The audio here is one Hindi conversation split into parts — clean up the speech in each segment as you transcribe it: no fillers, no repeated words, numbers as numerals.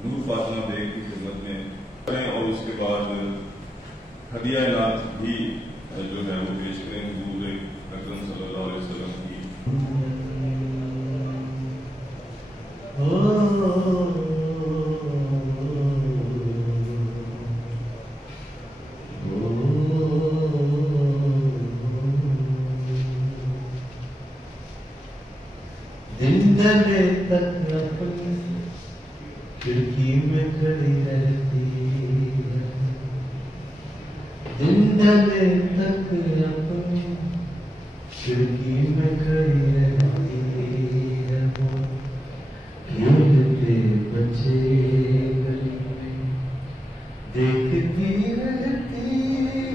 नूर फातिमा बेग की खिदमत में करें और उसके बाद हदिया इनात भी जो है वो पेश करें हुजूर अकरम सल्लल्लाहु अलैहि वसल्लम की। दिन ढले तक अपनी खिड़की में खड़ी रहती है, दिन ढले तक अपनी खिड़की में खड़ी रहती है। वो खेलते बच्चे गली में देखती रहती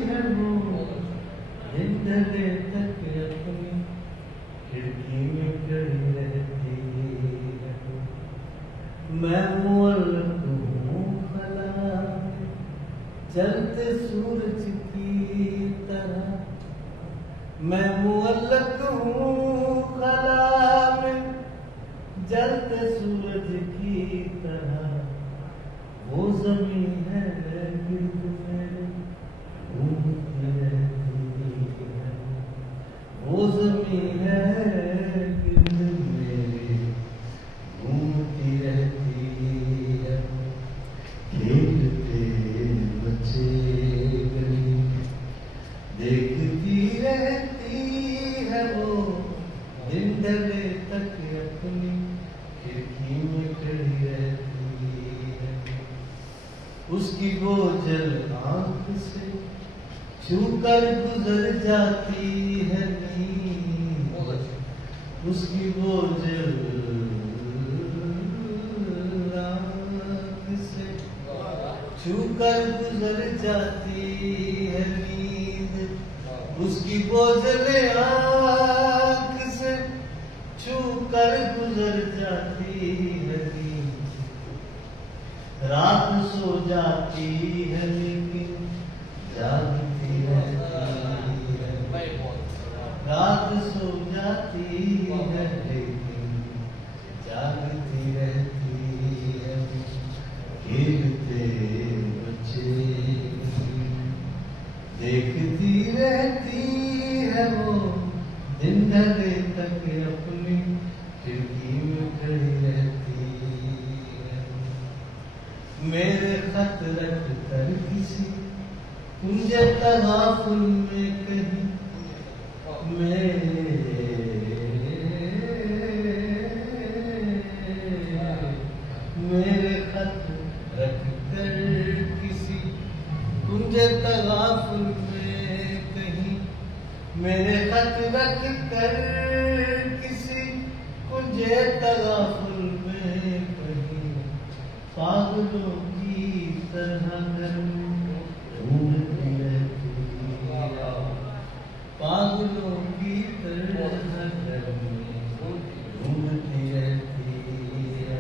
है, वो दिन ढले तक अपनी खिड़की में खड़ी रहती है। मैं मुअल्लक हूँ खला में जलते सूरज की तरह, मैं मुअल्लक हूँ खला में जलते सूरज की तरह। वो ज़मीन है गिर्द मेरे घूमती रहती है, वो ज़मीन है गिर्द मेरे घूमती रहती है। खेलते बच्चे गली में देखती रहती है, वो दिन ढले तक अपनी खिड़की में खड़ी रहती है। उसकी बोझल आंख से छूकर गुजर जाती है नींद, उसकी बोझल आंख से छूकर गुजर जाती है नींद, उसकी बोझल आंख से छूकर गुजर जाती है नींद। रात सो जाती है लेकिन जागती रहती है, रात सो जाती है लेकिन जागती रहती है। खेलते बच्चे देखती रहती है, वो दिन ढले तक अपनी खिड़की में खड़ी रहती है। मेरे खत रख कर किसी कुंजे तगाफुल में कहीं, मेरे खत रख कर किसी कुंजे तगाफुल में कहीं, मेरे खत रख कर किसी कुंजे तगाफुल में कहीं। पागलों की तरह घर में ढूंढती रहती है, पागलों की तरह घर में ढूंढती रहती है।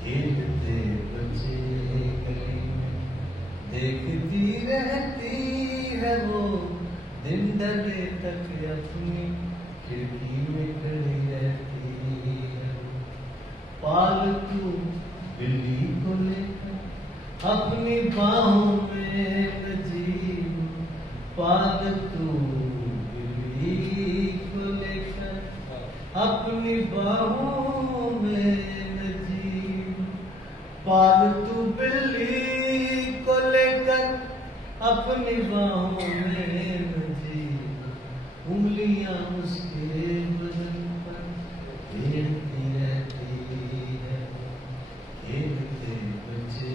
खेलते बच्चे गली में देखती रहती है, वो दिन ढले तक अपनी खिड़की में खड़ी रहती है। पालतू बिल्ली को लेकर अपनी बाहों में नजीब, पालतू बिल्ली को लेकर अपनी बाहों में नजीब, पालतू बिल्ली को लेकर अपनी बाहों में नजीब। उंगलियां उसके बदन पर फेरती रहती है, खेलते बच्चे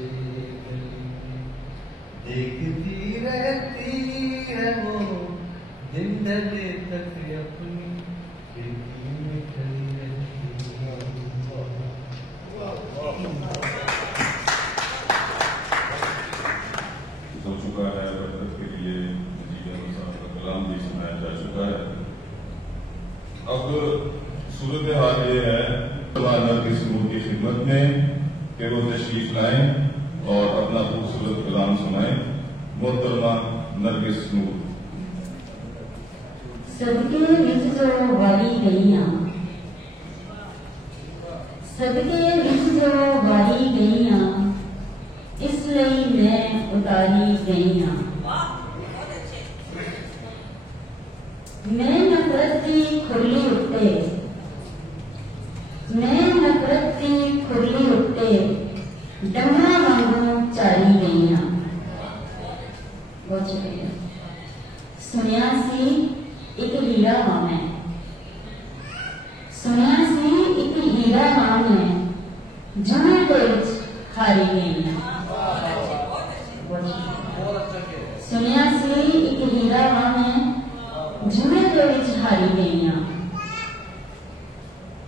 गली में देखती रहती है, वो दिन ढले तक अपनी खिड़की में खड़ी रहती है। हो चुका है बरकत के लिए कलाम भी सुनाया जा चुका है। अब सूरत हाल ये है नरगिस नूर की खिदमत में कि वो तशरीफ लाएं और अपना खूबसूरत कलाम सुनाएं। मोहतरमा नरगिस नूर। सबके रिज़्क़ वाली गलियां सदके विच जो वारी गई हाँ, इसलिए मैं उतारी गई हाँ। मैं नफरत की खुरली उत्ते, मैं नफरत की खुरली उत्ते डंगरा वांगू चारी गई हाँ। बहुत शुक्रिया। सुनिया सी एक हीरा हाँ मैं, सुनिया सी एक हीरा हाँ मैं, जुए दे विच हारी गई हाँ। सुनिया सी एक हीरा हाँ मैं, जुए दे विच हारी गई हाँ।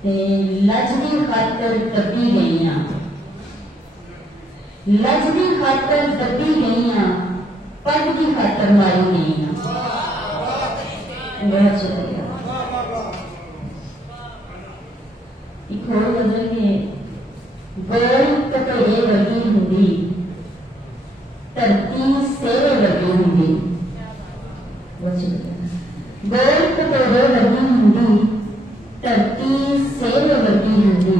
ते लज दी खातर दबी गई हाँ, लज दी खातर दबी गई हाँ, पग की खातर मारी गई हाँ। बहुत शुक्रिया। एक और गजल है, गोल कटोरे वर्गी हुंदी, धरती सेवे वर्गी हुंदी। बहुत शुक्रिया। गोल कटोरे वर्गी हुंदी, धरती सेवे वर्गी हुंदी,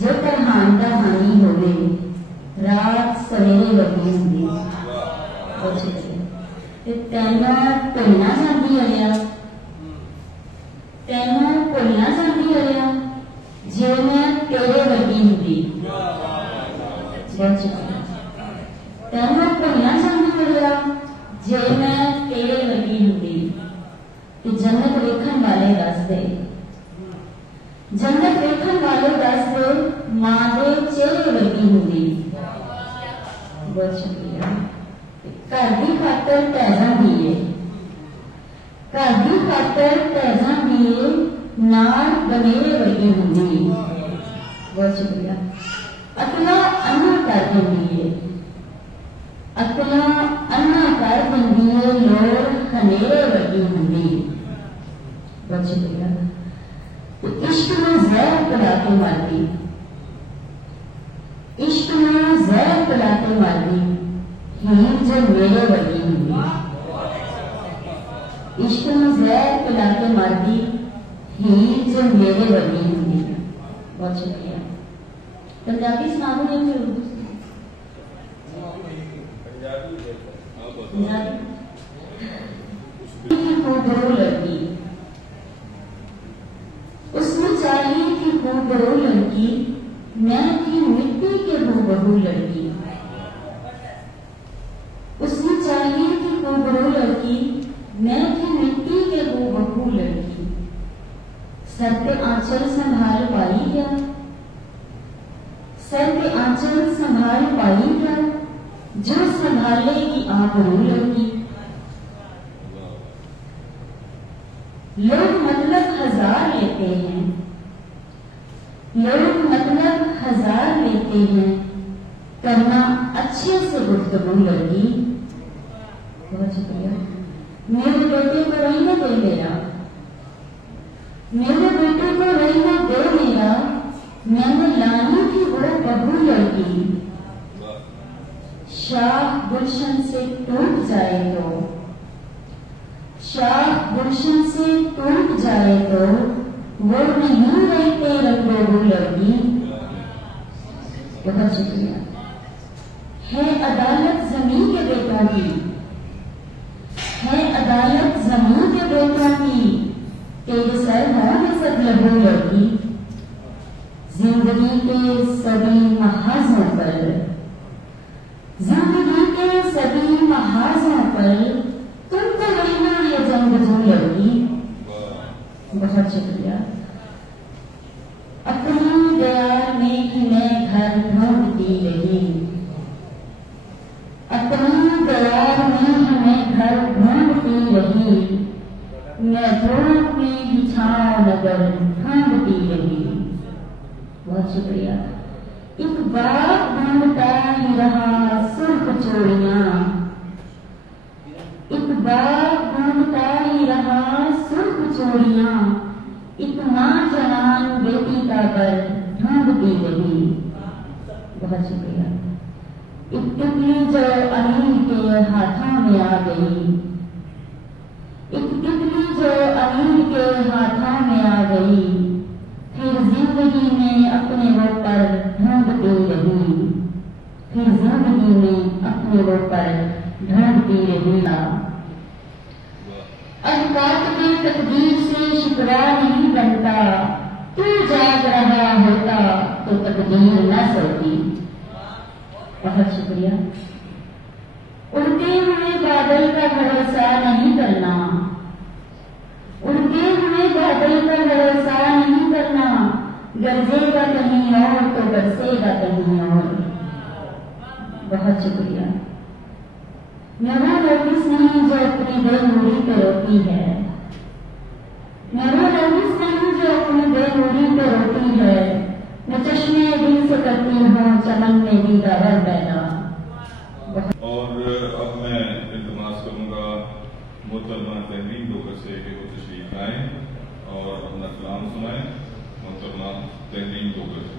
जो तरहान दा हानी होवे रात सवेरे वर्गी हुंदी। बहुत शुक्रिया। तेना भुलना चाहती है, तेना भुलना चाहती है जे मैं तेरे वर्गी हुंदी। बहुत शुक्रिया। तेना भुलना चाहती है जे मैं तेरे वर्गी हुंदी। कि जन्नत वेखण वाले दस दे, जन्नत वेखण वाले दस दे मां दे चेहरे वर्गी हुंदी। बहुत शुक्रिया। घर की खातर पैसा दिए, घर की खातर पैसा दिए नाल बनेरे वर्गी हुंदी। बहुत शुक्रिया। अकला अन्ना कर देंदी है, अकला अन्ना कर देंदी है, लोग हनेरे वर्गी हुंदी। बहुत शुक्रिया। इश्क में जहर पिला के मारती, इश्क में जहर पिला के मारती, हीर जो मेरे वर्गी हुंदी। इश्क में जहर पिला के मारती, हीर जो मेरे वर्गी हुंदी। बहुत शुक्रिया। पंजाबी सुनाओगे या फिर उर्दू? खूबरू लड़की, उसने चाहिए कि खूबरू लड़की, मैं थी मिट्टी के हूबहू लड़की। उसने चाहिए कि खूबरू लड़की, मैं थी मिट्टी के हूबहू लड़की। सर पे आंचल संभाल पाई क्या, सर पे आंचल संभाल पाई क्या, जो संभालेगी आबरू लड़की। लोग मतलब हजार लेते हैं, लोग मतलब हजार लेते हैं, करना अच्छे से गुफ्तगू लड़की। बहुत शुक्रिया। मेरे बेटे को रहने दे मेरा, मेरे बेटे को रहने दे मेरा, मैंने लानी थी वो बहू लड़की। शाख गुलशन से टूट जाए तो, शाख गुलशन से टूट जाए तो, वो नहीं रहते रंगों लड़की। बहुत शुक्रिया। है अदालत जमीन के बेटों की, है अदालत जमीन के बेटों की, तेरे सर होंगे सब लहू लड़की। जिंदगी के सभी महाजों पर, जिंदगी के सभी महाजों पर तुमको रहना है जंगजू लड़की। बहुत शुक्रिया। अपनी दयार में ही मैं घर ढूंढती रही, अपनी दयार में ही मैं घर ढूंढती रही, मैं धूप में ही छांव नगर ढूंढती रही। बहुत शुक्रिया। एक बाप ढूंढता ही रहा सुर्ख चोरियां, एक बाप ढूंढता ही रहा सुर्ख चोरियां, एक मां जवान बेटी का घर ढूंढती रही। बहुत शुक्रिया। एक टिकली जो अमीर के हाथों में आ गई, एक टिकली जो अमीर के हाथों में आ गई, फिर जिंदगी जिंदगी में अपने वो पर ढूंढती रही ना। अब काट के तकदीर से शिकवा नहीं बनता, तू जाग रहा होता तो तकदीर न सोती। बहुत शुक्रिया। उड़ते हुए बादल का भरोसा नहीं करना, उड़ते हुए बादल का भरोसा नहीं करना, गरजेगा कहीं और तो बरसेगा कहीं और। बहुत शुक्रिया। मैं वो नर्गिस नहीं जो अपनी बेनूरी पे रोती है, मैं वो नर्गिस नहीं जो अपनी बेनूरी पे रोती है, मैं चश्मे दिल से करती हूँ चमन में भी दावर पैदा। और अब मैं इल्तिमास करूंगा मोहतरमा तहरीन डोगर से कि वो तशरीफ लाएं और अपना कलाम सुनाएं। मोहतरमा तहरीन डोगर से।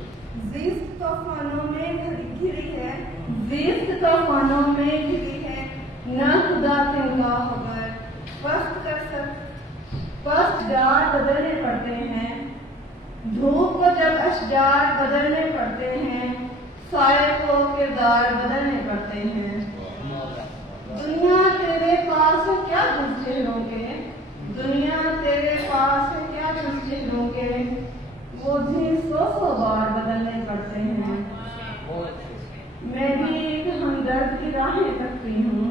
ज़िस्त तूफानों में घिरी है, ज़िस्त तूफानों में घिरी है, ना खुदा तिनका खबर। पस्त डार बदलने पड़ते हैं, धूप को जब अशजार बदलने पड़ते हैं, साए को किरदार बदलने पड़ते हैं। दुनिया तेरे पास है क्या तुम चेहरों के, दुनिया तेरे पास है क्या तुम चेहरों के, वो भी 100 बार बदलने पड़ते हैं। मैं भी एक हमदर्द की राहें तकती हूँ,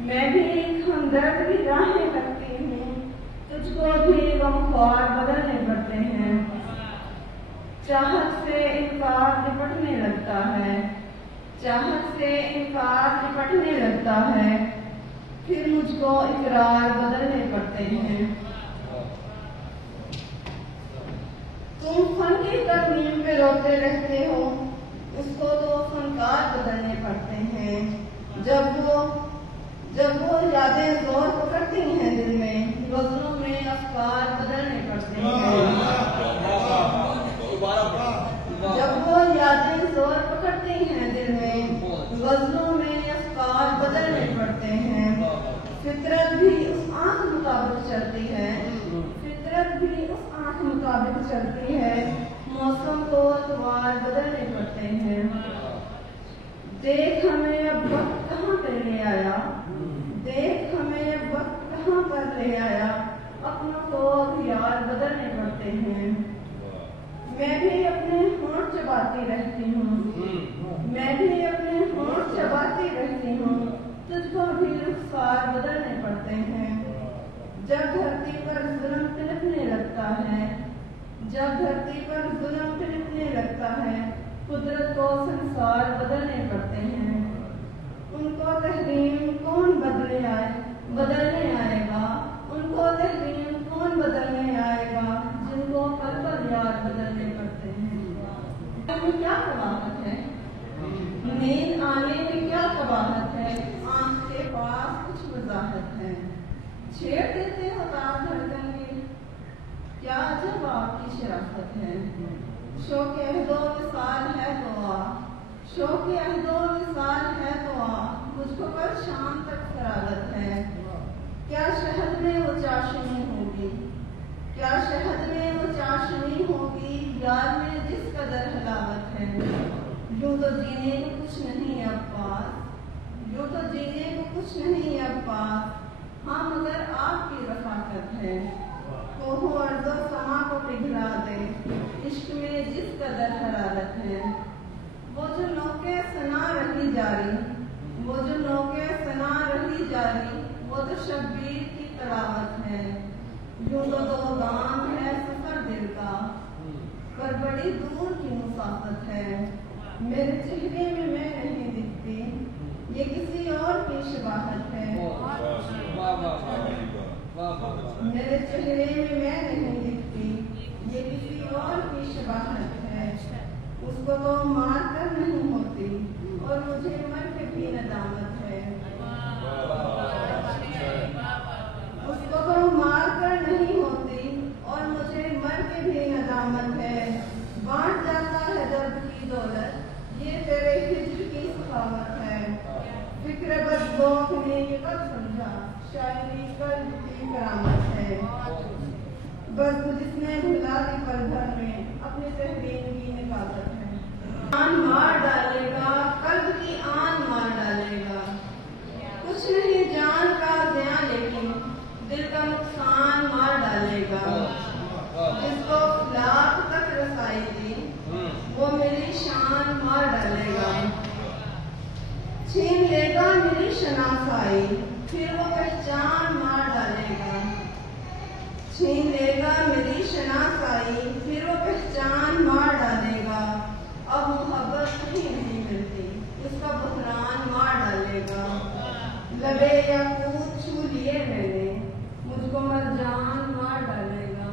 मैं भी एक हमदर्द की राहें तकती हूँ, तुझको भी गमख्वार बदलने पड़ते हैं। चाहत से इनकार निपटने लगता है, चाहत से इनकार निपटने लगता है, फिर मुझको इकरार बदलने पड़ते हैं। तुम फन की तरमीम पे रोते रहते हो, उसको तो फनकार बदलने पड़ते हैं। जब वो यादें जोर पकड़ती हैं दिल में, गज़लों में अफकार बदलने पड़ते हैं। जब वो यादें जोर पकड़ती हैं दिल में, गज़लों में अफकार बदलने पड़ते हैं। फितरत भी उस आंख मुताबिक चलती है, फितरत भी उस आंख मुताबिक चलती है, मौसम को अतवार बदलने पड़ते हैं। देख हमें अब वक्त कहाँ पर ले आया, देख हमें अब वक्त कहाँ पर ले आया, अपनों को अखियार बदलने पड़ते हैं। मैं भी अपने होंठ चबाती रहती हूँ, मैं भी अपने होंठ चबाती रहती हूँ, तुझको भी रुखसार बदलने पड़ते हैं। जब धरती पर जुल्म तिलकने लगता है, जब धरती पर जुल्म तिलकने लगता है, कुदरत को संसार बदलने पड़ते हैं। उनको तहरीम कौन बदलने आएगा, उनको तहरीम कौन बदलने आएगा, जिनको पल पल यार बदलने पड़ते हैं। अब क्या कबाहत है, नींद आने में क्या कबाहत है, आंख के पास कुछ वजाहत है। छेड़ देते हो तार धड़कन की, क्या अजब आपकी शराफत है। शौक अहदो विसाल है तो आ, शौक अहदो विसाल है तो आ, मुझको कल शाम तक फरागत है। क्या शहद में वो चाशनी होगी, क्या शहद में वो चाशनी होगी, यार में जिस कदर हलावत है। यूं तो जीने को कुछ नहीं अब पास, यूं तो जीने को कुछ नहीं अब पास, हाँ मगर आपकी रफाकत है। कोहो अर्ज़ो समा को पिघला दे, इश्क में जिस कदर हरारत है। वो जो नौके सना रही जारी, वो जो नौके सना रही जारी, वो तो शब्बीर की तलावत है। यूं तो दो गाम है सफर दिल का, पर बड़ी दूर की मुसाफत है। मेरे चेहरे में मैं नहीं दिखती, ये किसी और की शबाहत है। मेरे चेहरे में मैं नहीं दिखती, ये किसी और की शबाहत है। उसको तो मार कर नहीं होती, और मुझे मर के भी नदामत है। उसको तो मार कर नहीं होती, और मुझे मर के भी नदामत है। बांट जाता है दर्द की दौलत, ये तेरे हिज्र की सखावत है। फिक्र बदगौफ ने ये कब समझा, शायरी कल्ब की करामत है। बस जिसने भुला दी पल भर में, अपने तहरीन की निकालत है। आन मार डालेगा, कल्ब की आन मार डालेगा। कुछ नहीं जान का ज़ियां लेकिन दिल का नुकसान मार डालेगा। जिसको लाख तक रसाई दी वो मेरी शान मार डालेगा। छीन लेगा मेरी शनासाई फिर वो पहचान मार डालेगा। छीन लेगा मेरी शनासाई फिर वो पहचान मार डालेगा। अब मोहब्बत कहीं नहीं मिलती उसका बहरान मार डालेगा। लबे या कूद छू लिए मैंने मुझको मरजान मार डालेगा।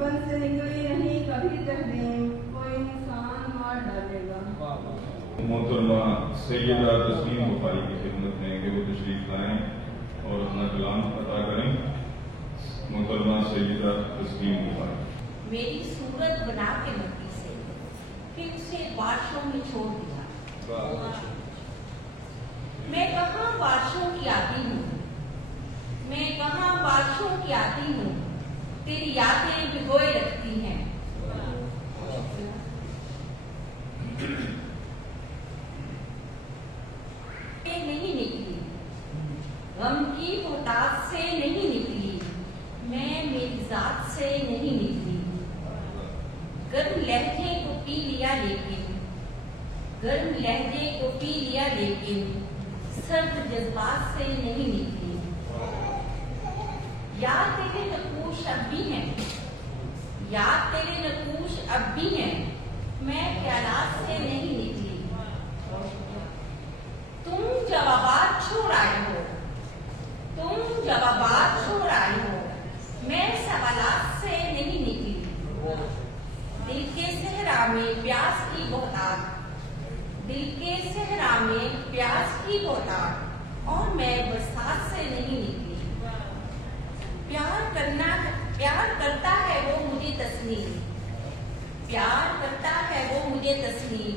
बन से निकली नहीं कभी तकदीम कोई इंसान मार डालेगा। मोहतरमा सैयदा तस्लीम बुखारी की खिदमत में कि वो तशरीफ लाएं और अपना कलाम अता करें। मोहतरमा सैयदा तस्लीम बुखारी। मेरी सूरत बना के मिट्टी से फिर से बारिशों में छोड़ दिया। मैं कहाँ बारिशों की आती हूँ, मैं कहाँ बारिशों की आती हूँ, तेरी यादें भिगोए रखती हैं। नहीं निकली गम की मोहताज से नहीं निकली, मैं मेरी जात से नहीं निकली। गर्म लहजे को पी लिया लेकिन, गर्म लहजे को पी लिया लेकिन सर्द जज्बात से नहीं निकली। याद तेरे नकूश अब भी हैं, याद तेरे नकूश अब भी हैं, मैं ख्यालात से नहीं निकली। तुम जवाबात छोड़ आए हो, तुम जवाबात छोड़ आए हो, मैं सवालात से नहीं निकली। दिल के सहरा में प्यास की बहुतायत, दिल के सहरा में प्यास की बहुतायत, और मैं बरसात से नहीं निकली। प्यार करता है वो मुझे तस्लीम, प्यार करता है वो मुझे तस्लीम,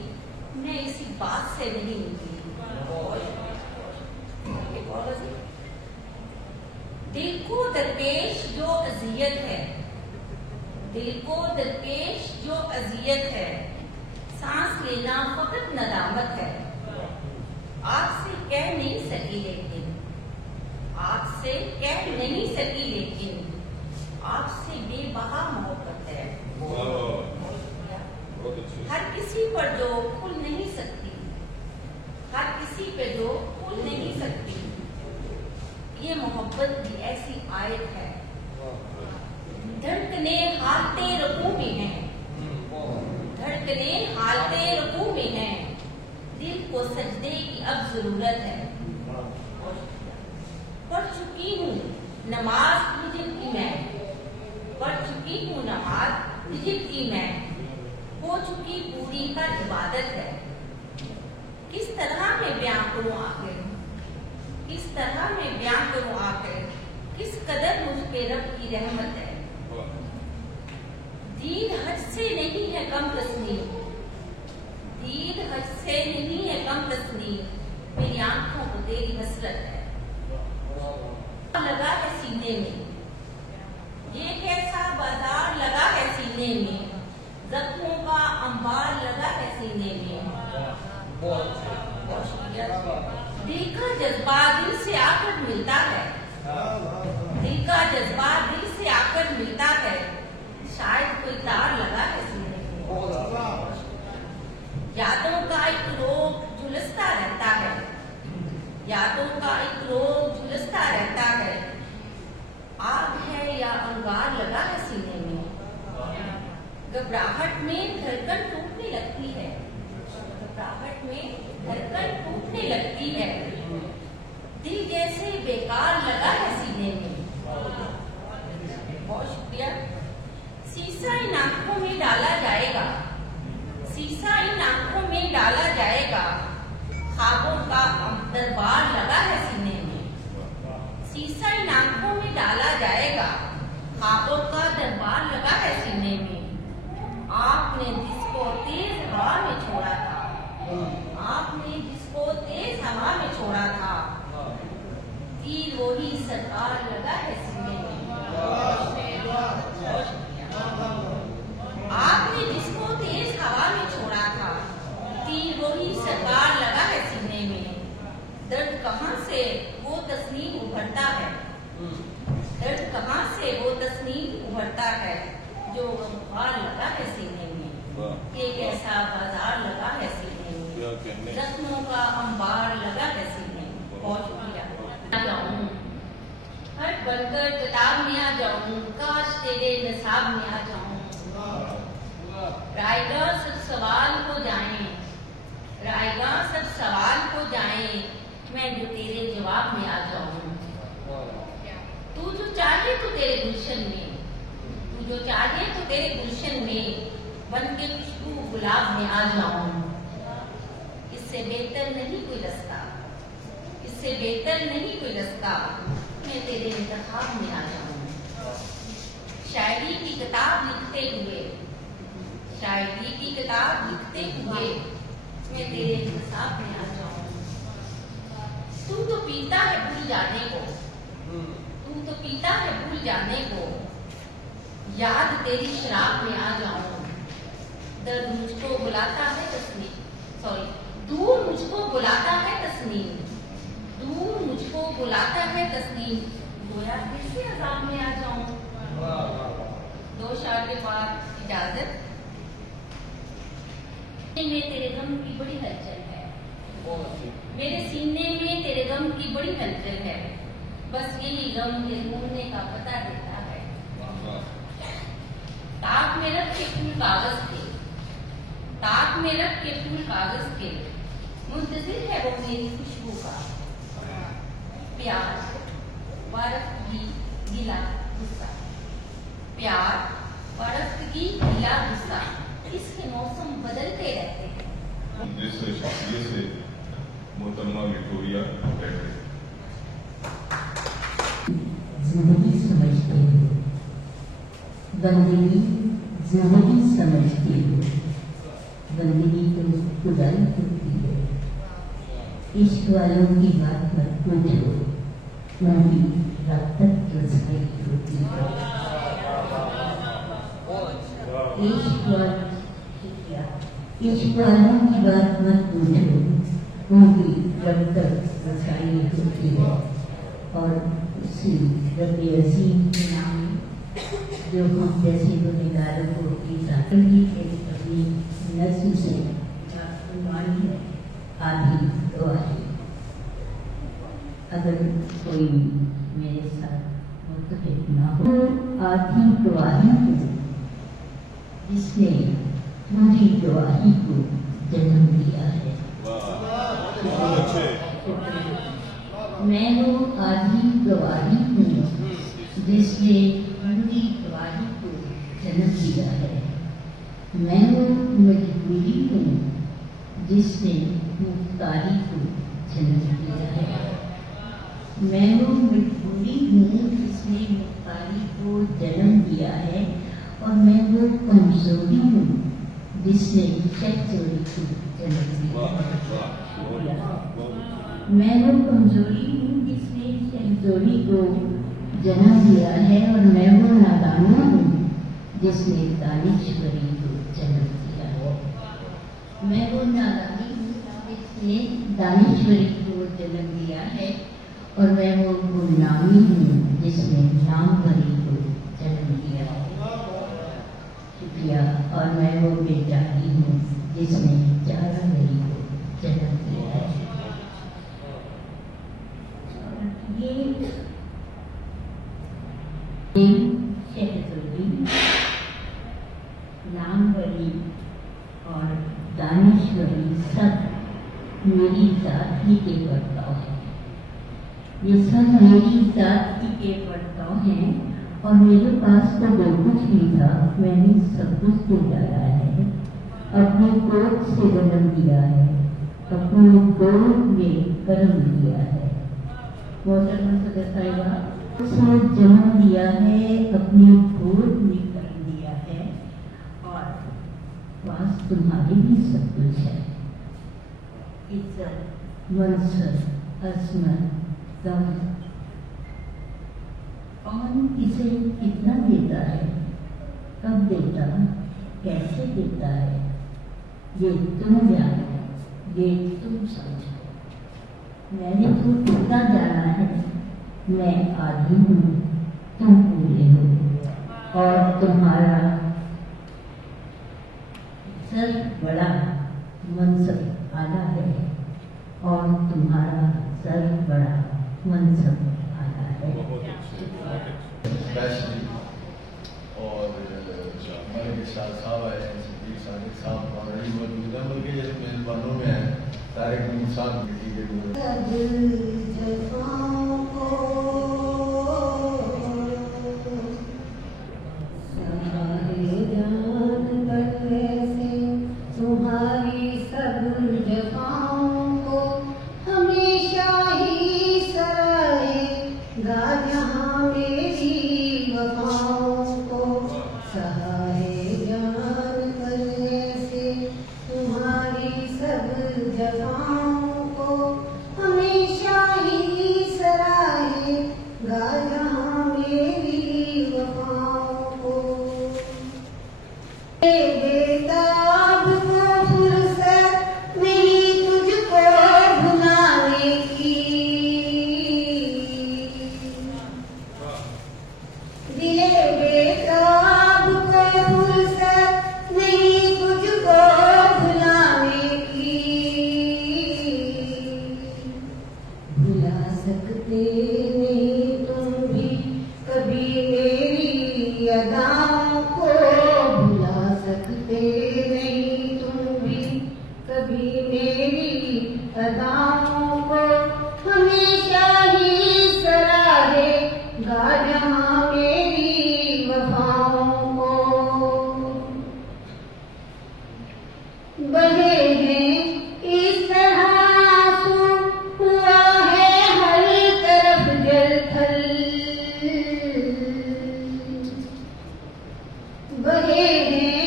मैं इसी बात से नहीं निकली। दिल को दरपेश जो अजियत है, दिल को दरपेश जो अजियत है, सांस लेना फकत नदामत है। आपसे कह नहीं सकी लेकिन, आपसे कह नहीं सकी लेकिन, आपसे बेबहा मोहब्बत है। हर किसी पर जो खुल नहीं सकती, हर किसी पे जो खुल नहीं सकती, ये मोहब्बत भी ऐसी आयत है। धड़कने हालते रुकू में हैं, धड़कने हालते रुकू में हैं, दिल को सजदे की अब जरूरत है। पढ़ चुकी हूँ नमाज तुझे की मैं, पढ़ चुकी हूँ नमाज तुझे की मैं, हो चुकी पूरी का इबादत है। किस तरह मैं बयां करूँ आखिर, किस तरह मैं बयां करूँ आखिर, किस कदर मुझ पे रब की रहमत है। दीद हज से नहीं है कम तस्नीम, दीद हज से नहीं है कम तस्नीम, मेरी आंखों को तेरी हसरत है। लगा है सीने में, ये कैसा बाजार लगा है सीने में, जख्मों का अंबार लगा है सीने में। दिल का जज्बा दिल से आकर मिलता है, दिल का जज्बा दिल से आकर मिलता है, शायद कोई तार लगा है सीने में। यादों का एक रोग झुलसता रहता है, यादों का एक रोग झुलसता रहता है, आग है या अंगार लगा है सीने में। घबराहट में धड़कन टूटने लगती है, घबराहट में धड़कन टूटने लगती है, दिल जैसे बेकार लगा है सीने में। बहुत शुक्रिया। शीशा इन आंखों में डाला जाएगा, शीशा इन आंखों में डाला जाएगा, ख्वाबों का दरबार लगा है सीने में। शीशा इन आंखों में डाला जाएगा, ख्वाबों का दरबार लगा है सीने में। आपने जिसको तेज हवा में छोड़ा था, आपने जिसको तेज हवा में छोड़ा था, तीर वही तूफान लगा है सीने में, एक ऐसा बाजार लगा है सीने में, जख्मों का अंबार लगा है सीने में। बहुत शुक्रिया। आ जाऊं हट बनकर किताब में आ जाऊं, काश तेरे निसाब में आ जाऊं। रायगा सब सवाल हो जाएं, रायगा सब सवाल हो जाएं, मैं जो तेरे जवाब में आ जाऊं। तू जो चाहे तो तेरे गुलशन में, तू जो चाहे तो तेरे गुलशन में, बन के खुशबू गुलाब में आ जाऊं। इससे बेहतर नहीं कोई रास्ता, इससे बेहतर नहीं कोई रास्ता, मैं तेरे इंतखाब में आ जाऊं। शायरी की किताब लिखते हुए, शायरी की किताब लिखते हुए, मैं तेरे इंतखाब में आ जाऊं। तू तो पीता है भूल जाने को, तू तो पीता है भूल जाने को, याद तेरी शराब में आ जाऊं। दर्द मुझको बुलाता है तस्नीम, सॉरी दूर मुझको बुलाता है तस्नीम, दूर मुझको बुलाता है तस्नीम, गोया फिर से अजाब में आ जाऊं। दो शार के बाद इजाजत। में तेरे गम की बड़ी हलचल है, मेरे सीने में तेरे गम की बड़ी हलचल है, बस यही गम के घूमने का पता देता है। ताक में रख के फूल कागज के, ताक में रख के फूल कागज के, मुंतजिर है वो मेरी खुशबू का। प्यार बर्फ की गिला गुस्सा, प्यार बर्फ की गिला गुस्सा, इसके मौसम बदलते रहते हैं। जिस शख्सियत से मोहतरमा विक्टोरिया बैठे। जिंदगी समझते हो, बंदगी जिंदगी समझते हो, बंदगी तो खुदाई होती है। इश्क वालों की बात मत पूछो, उनकी रब तक रसाई होती है। इश्क वालों की बात मत पूछो, उनकी रब तक रसाई होती है। और उसी रब अज़ीम के नाम जो हम जैसे गुनहगारों को अपनी नस्ल से कुर्बानी है, आधी दुआही। अगर कोई मेरे साथ मुत्तफ़िक़ न हो, आधी दुआही को जिसने पूरी दुआही को जन्म दिया है। मैं वो आधी गवाही हूँ जिसने पूरी गवाही को जन्म दिया है। मैं वो मजबूरी हूँ जिसने मुख्तारी को जन्म दिया है। मैं वो मजबूरी हूँ जिसने मुख्तारी को जन्म दिया है। और मैं वो कमजोरी हूँ जिसने शहज़ोरी को जन्म दिया है। मैं वो कमजोरी हूँ जिसने शहज़ोरी को जन्म दिया है। और मैं वो नादानी हूँ जिसने दानिश्वरी को जन्म दिया है। मैं वो नादानी हूँ जिसने दानिश्वरी को जन्म दिया है। और मैं वो गुमनामी हूँ जिसने नामवरी को जन्म दिया है। शुक्रिया। और मैं वो बेजानी हूँ जिसने जारावरी को जन्म दिया है। ये शहज़ोरी, नामवरी और दानिश्वरी सब मेरी जात ही के बर्ताव है। ये सब मेरी जात ही के बर्ताव हैं। और मेरे पास तो जो कुछ नहीं था, मैंने सब कुछ को डाला है। अपनी कोट से जन्म दिया है, अपनी कोट में कर्म दिया है। मोहतरमा सदर साहिबा से जन्म दिया है, अपनी गोद में कर्म दिया है। और पास तुम्हारे भी सब कुछ है। इज्जत, मनसब, अजमत, दम। कौन इसे कितना देता है, कब देता, कैसे देता है, ये तुम जानो, ये तुम समझो। मैंने तो कितना जाना है, मैं आधी हूँ, तुम पूरे हो। और तुम्हारा साहब आए हैं, सदीक सादिक साहब ऑलरेडी मौजूद हैं, बल्कि जैसे मेजबानों में है तारिक मीर साहब बेटी के लिए तुम्हारी सब जफाओं को हमेशा ही सराहेगा जहाँ मेरी वफाओं को सहारे जान पर ऐसे तुम्हारी सब जफाओं को हमेशा ही सराहेगा जहाँ मेरी वफाओं को बेताब को फुर्सत नहीं तुझको भुलाने की दिले बेताब को फुर्सत नहीं तुझको भुलाने की भुला सकते नहीं तुम भी कभी मेरी अदाओं को भुला सकते नहीं तुम भी कभी मेरी अदाओं को हमेशा ही सराहेगा जहाँ मेरी वफाओं को बहे हैं इस तरह आंसू हुआ है हर तरफ जल थल बहे हैं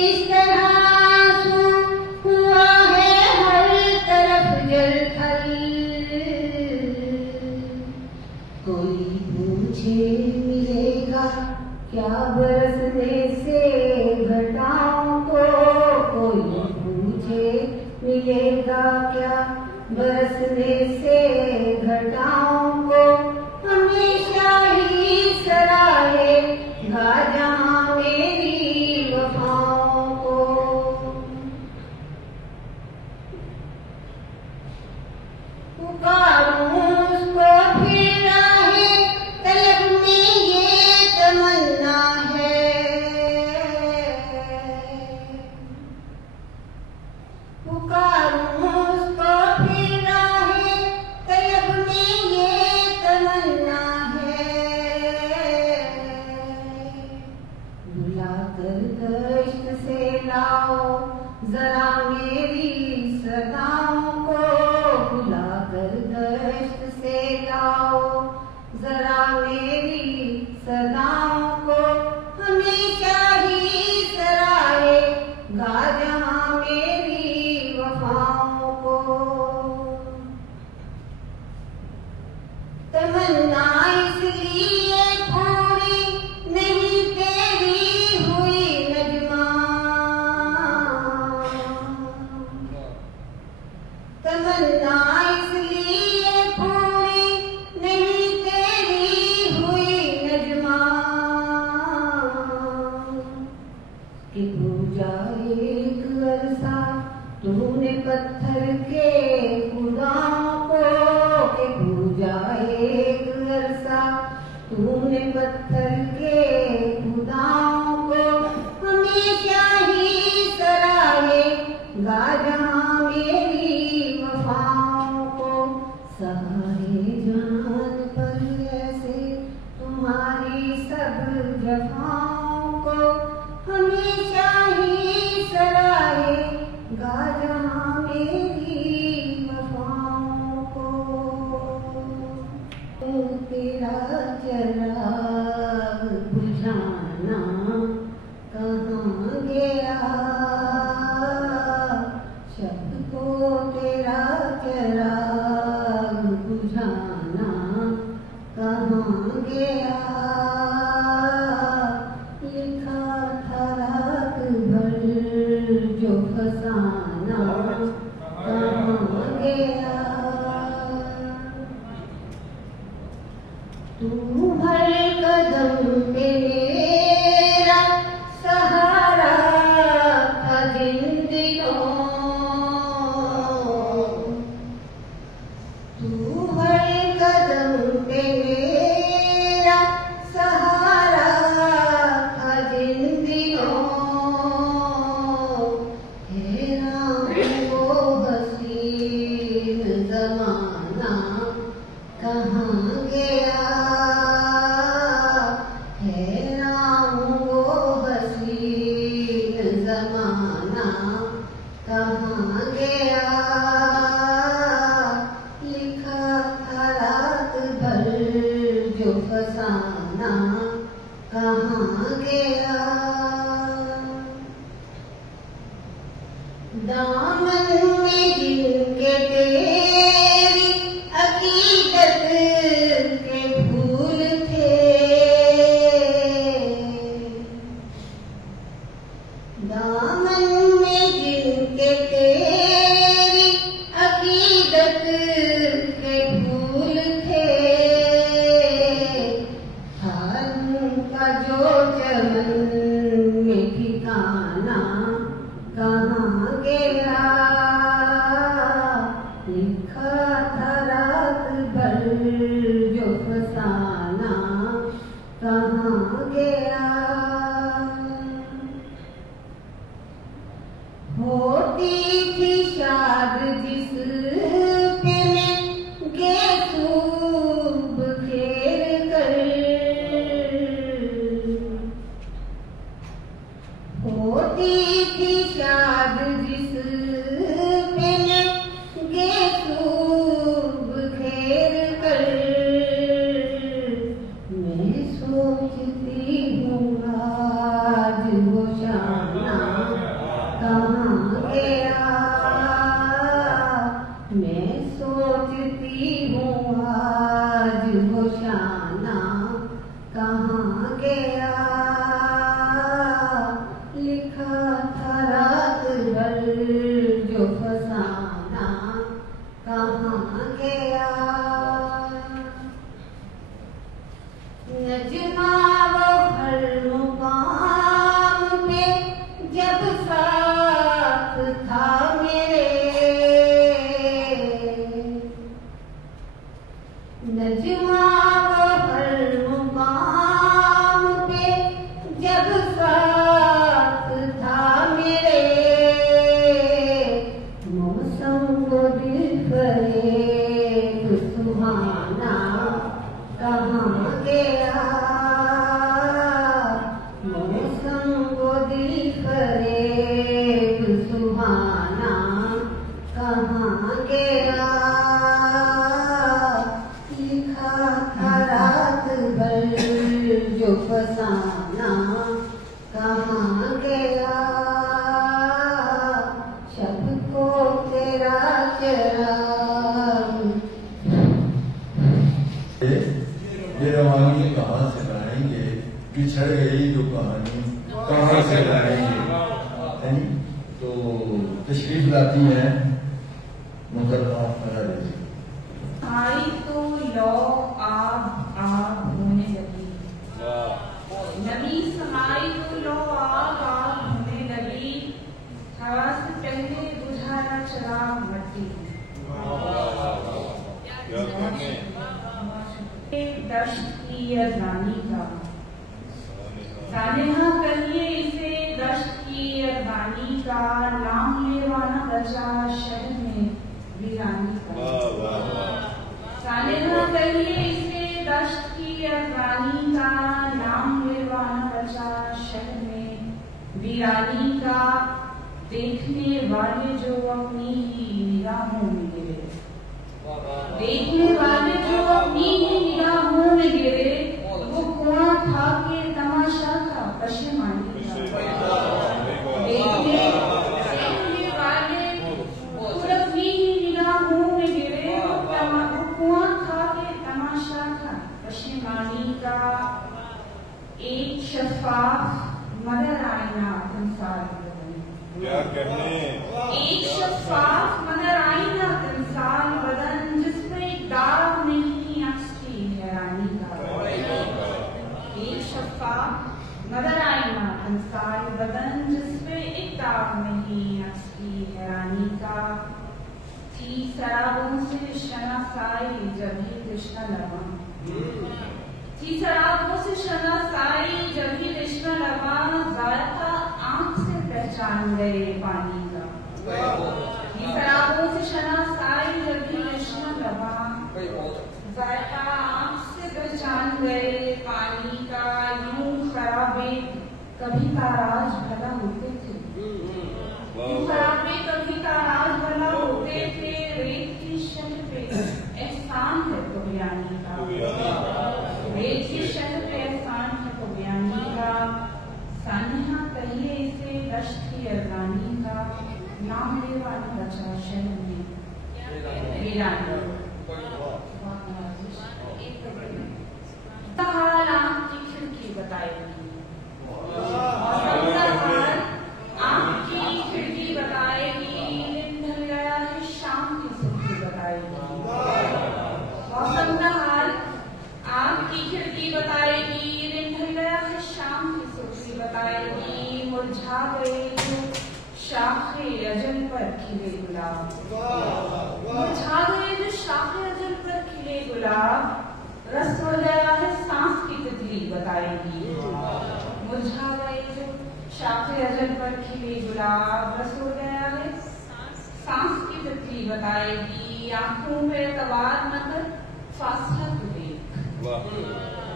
इस तरह आंसू हुआ है हर तरफ जल थल कोई पूछे मिलेगा क्या बरसने से घटाओं को कोई पूछे मिलेगा क्या बरसने से घटाओं को हमेशा ही सराहेगा जहाँ मेरी वफाओं को पुकारूं उसको फिर राहे तलब में ये तमन्ना है पुकारूं उसको फिर राहे तलब में ये तमन्ना है बुला कर कष्ट से लाओ जरा मेरी सदाओं को बुला कर कष्ट से लाओ जरा मेरी सदाओं को हमेशा ही सराहेगा जहाँ मेरी वफाओं को तमन्ना इसलिए पूरी नहीं तेरी हुई नजमा तमन्ना इसलिए पूरी नहीं तेरी हुई नजमा कि पूजा एक अरसा तूने पत्थर के खुदाओं को कि पूजा एक अरसा तूने पत्थर के खुदाओं को हमेशा ही सराहेगा जहाँ मेरी वफाओं को सहारे जान पर ऐसे तुम्हारी सब जफाओं को हमेशा ही सराहेगा जहाँ मेरी वफाओं को तेरा चराग बुझाना कहाँ गया शब्द को तेरा चराग बुझाना कहाँ गया लिखा था रात भर जो फसाना कहाँ गया तू हर कदम पे मेरा सहारा था जिन दिनों तू हर कदम पे मेरा सहारा था जिन दिनों कहाँ गया। दामन में जिनके तेरी अकीदत के फूल थे, दामन में जिनके तेरी अकीदत के फूल थे, का जो चमन में ठिकाना कहाँ गया। लिखा था रात भर जो फसाना कहाँ गया। होती थी शाद जिस पे मैं गेसूब घेर कर, होती थी शाद जिस पे मैं गेसूब घेर कर। मैं सोचती हूँ आज वो शाना कहाँ गया। मैं सोचती हूँ आज वो शाना कहाँ गया। लिखा था रात भर जो फसाना कहाँ गया। नजमा वो हर मुकाम पे जब साथ था मेरे, नजमा वो हर मुकाम पे जब साथ था मेरे। मौसम वो दिल फरेब सुहाना कहाँ गया। मौसम वो दिल फरेब सुहाना कहाँ गया। लिखा था रात भर जो फसाना कहाँ गया। शब को तेरा चराग ये रवानी कहाँ से लाएंगे, बिछड़ गई जो कहानी कहाँ से लाएंगे। तो तशरीफ लाती हैं मुकर्रमा फरा दीजिए। आई तो लो आब आब होने लगी, नबी समाई तो लो आब आब होने लगी। हवा से पहले बुझाया चराग मट्टी। दश्त की अरदानी का सानेहा कहिए इसे, दश्त की अरदानी का। नाम लेवाना बचा शहर में वीरानी का। सानेहा कहिए इसे, दश्त की अरदानी का। नाम लेवाना बचा शहर में वीरानी का। देखने वाले जो अपनी ही निगाहों में गिरे, देखने वाले जो अपनी ही निगाहों में गिरे। वो कुआं था के तमाशा था पशेमानी का। देखने वाले अपनी ही निगाहों में गिरे। वो कुआं था के तमाशा था पशेमानी का। एक शफाफ मदर आईना तमसाल क्या कहने। एक शफाफ मदर आईना तमसाल बदन, जिसमें एक दाग नहीं अक्स की हैरानी का। एक शफाफ मदर आईना तमसाल बदन, जिसमें एक दाग नहीं अक्स की हैरानी का। थी शराबों से शनासाई जब ही कृष्णा लबा, थी शराबों से शनासाई जब ही कृष्णा लबा। जायका आंख से पहचान गए पानी का। शराबों से शनासाई जब ही कृष्णा लबा। जायका आंख से पहचान गए पानी का। यूं खराबे कभी ताराज भला होते थे, यूं खराबे कभी ताराज भला होते थे। रेत की शहर पे एहसान है तो बयानी का, रेत की शहर पे एहसान है तो बयानी का। शहर में वीरान हाल आपकी खिड़की बताएगी, आपकी खिड़की बताएगी, दिन ढल गया है शाम की सुर्खी बताएगी। मौसम का हाल आपकी खिड़की बताएगी, दिन ढल गया है शाम की सुर्खी बताएगी। मुरझा गए जो शाखे अजल पर खिले गुलाब, मुरझा गए जो शाखे अजल पर खिले गुलाब, रस हो गया है सांस की तितली बताएगी। मुरझा गए जो शाखे अजल पर खिले गुलाब, रस हो गया है सांस की तितली बताएगी। आंखों में तबार न कर फासला को देख,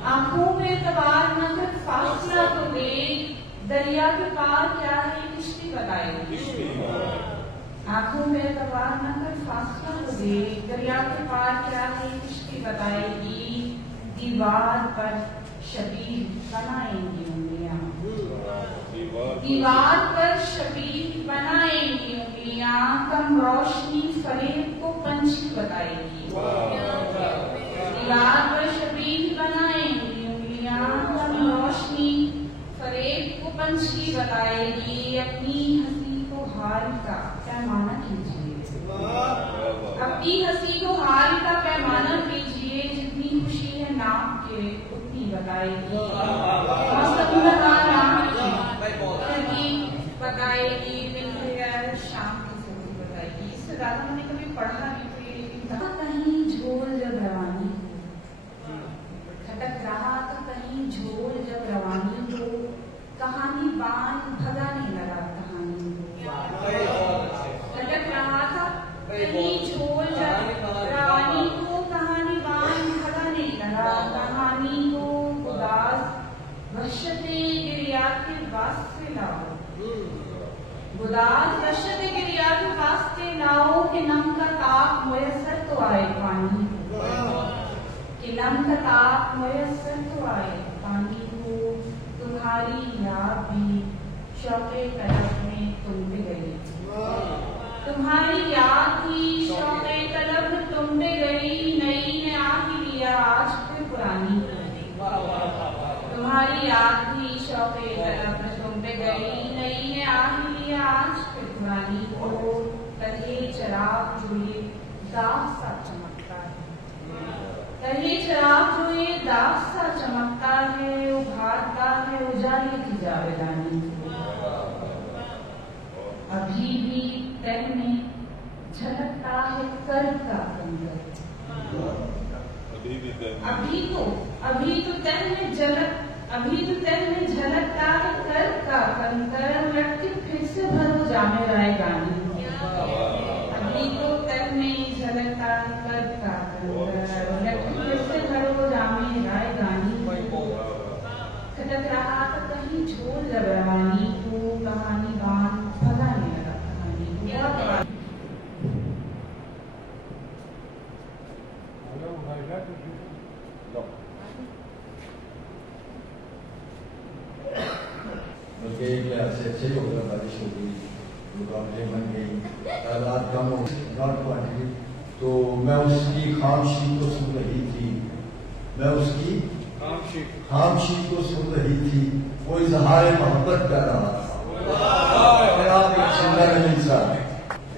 आंखों में तबार न कर फासला को देख, दरिया के पार क्या है किश्ती बताएगी। आंखों में तबार न कर फासला को देख, दरिया के पार क्या है किश्ती बताएगी। दीवार पर शबीर बनाएंगी उंगलियां, दीवार पर शबीर बनाएंगी उंगलियां, कम रोशनी फरेब को पंछी बताएगी। दीवार पर शबीर बनाएंगी उंगलियां, कम रोशनी फरेब को पंछी बताएगी। अपनी हंसी को हाल का पैमाना कीजिए, अपनी हंसी को हाल का पैमाना कीजिए, जितनी खुशी है नाप के उतनी बताएगी। मौसम का हाल आपकी बताएगी, दिन ढल गया है शाम की सुर्खी बताएगी। इससे ज्यादा मैंने कभी पढ़ा नहीं, तो कहीं झोल जब रवानी खटक रहा था, कहीं झोल जब रवानी हो, कहानी बांध भगाने लगा कहानी को। खटक रहा था कहीं झोल जब रवानी को, कहानी बांध भगाने लगा कहानी को। उदास वहशते गिरिया के वास्ते लाओ, उदास वहशते गिरिया के वास्ते लाओ, कि नम का ताप मुयस्सर तो आए पानी को, कि नम का ताप मुयस्सर तो आए पानी को। तुम्हारी याद भी शौके तलब में तुम पे गई, तुम्हारी याद भी शौके तलब में तुम पे गई, नई ने आके लिया आज पे पुरानी को। तुम्हारी याद भी शौके तलब में तुम पे गई, नई ने आके लिया आज पे पुरानी को। तले चराग जो ये दाग सा चमकता है, तले चराग जो ये दाग सा चमकता है, उभारता है उजाले की जावेदानी को। अभी भी तह में झलकता है कर का कंकर, अभी तो तह में झलकता है कर का कंकर, लटके फिर से भरो जामे राय गानी। अभी तो तह में झलकता है कर का कंकर, लटके फिर से भरो जामे राय गानी। खटक रहा था कहीं झोल जब रवानी को, कहानी बांध भगाने लगा कहानी को। बल्कि एक लिहाज से अच्छी हो गया, बारिश हो गई, रुकावटें बन गई, तादाद कम हो गई, तो मैं उसकी खामशी को सुन रही थी, मैं उसकी खामशी को सुन रही थी, वो इजहार मोहब्बत कर रहा था।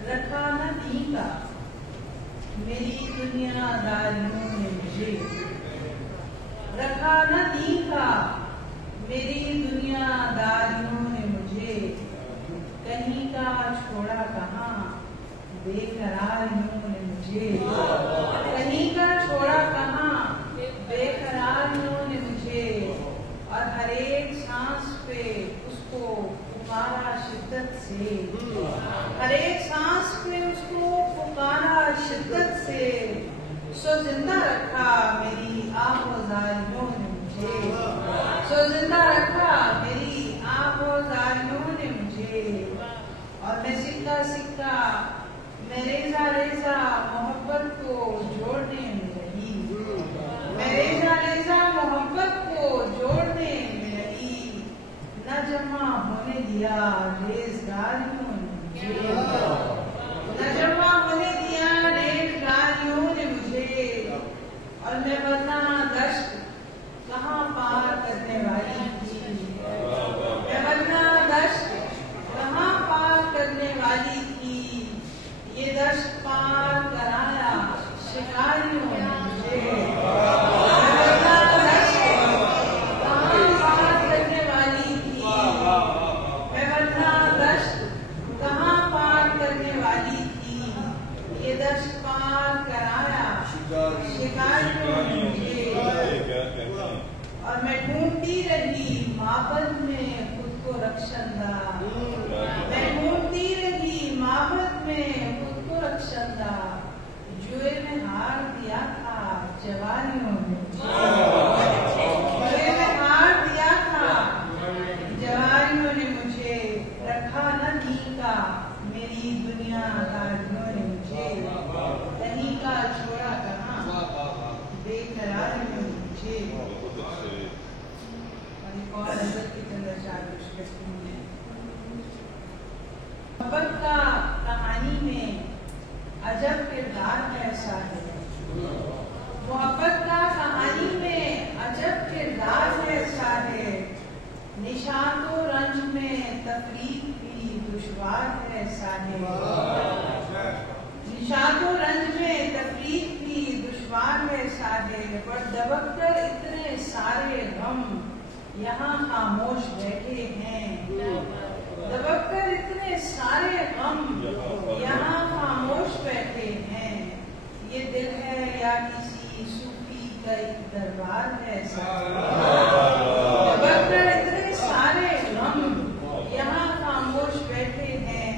रखा न दीका मेरी दुनियादारियों ने मुझे, रखा न दीका मेरी दुनियादारियों ने मुझे, कहीं का छोड़ा कहाँ बेकरारियों ने मुझे, कहीं का छोड़ा कहाँ बेकरारियों ने मुझे। और हर एक सांस पे उसको पुकारा शिद्दत से, हर एक सांस पे उसको पुकारा शिद्दत से। सो जिंदा रखा मेरी आहोजारियों ने मुझे, सो जिंदा रखा मेरी आहोजारियों ने मुझे। और मैं सिक्का सिक्का मैं रेजा रेजा मोहब्बत को जोड़ने में रही, मैं रेजा रेजा मोहब्बत को जोड़ने में रही। न जमा होने दिया रेजगारियों ने मुझे, नजरमा होने दिया रेलगाड़ियों ने मुझे, और मैं वरना दश्त कहाँ पार करने वाली थी। मैं वरना दश्त कहाँ पार करने वाली थी। ये दश्त पार कराया शिकारियों ने मुझे। मैं वरना दश्त कहाँ पार करने वाली थी। मैं वरना दश्त कहाँ पार करने वाली थी। ये दश्त पार कराया शिकारियों ने मुझे। और मैं ढूंढती रही माबद में खुद को रक्षंदा। मैं ढूंढती रही माबद में खुद को रक्षंदा। जुए में हार दिया था जवानियों ने। जुए में हार दिया था जवानियों ने मुझे। रखा न ढीका मेरी दुनियादारियों ने मुझे। नहीं का छोड़ा कहाँ बेकरार में मुझे। और हज़रत के चंद्रचार मोहब्बत का कहानी में अजब किरदार ऐसा है। मोहब्बत का कहानी में अजब किरदार ऐसा है। निशान तो रंज में तफरीक भी दुश्वार ऐसा है। निशान तो रंज में तफरीक भी दुश्वार ऐसा है। पर दबक कर इतने सारे गम यहाँ खामोश बैठे हैं। दबक कर इतने सारे गम यहाँ खामोश बैठे हैं। ये दिल है या किसी सूफी का एक दरबार है। दबक कर इतने सारे गम यहाँ खामोश बैठे हैं।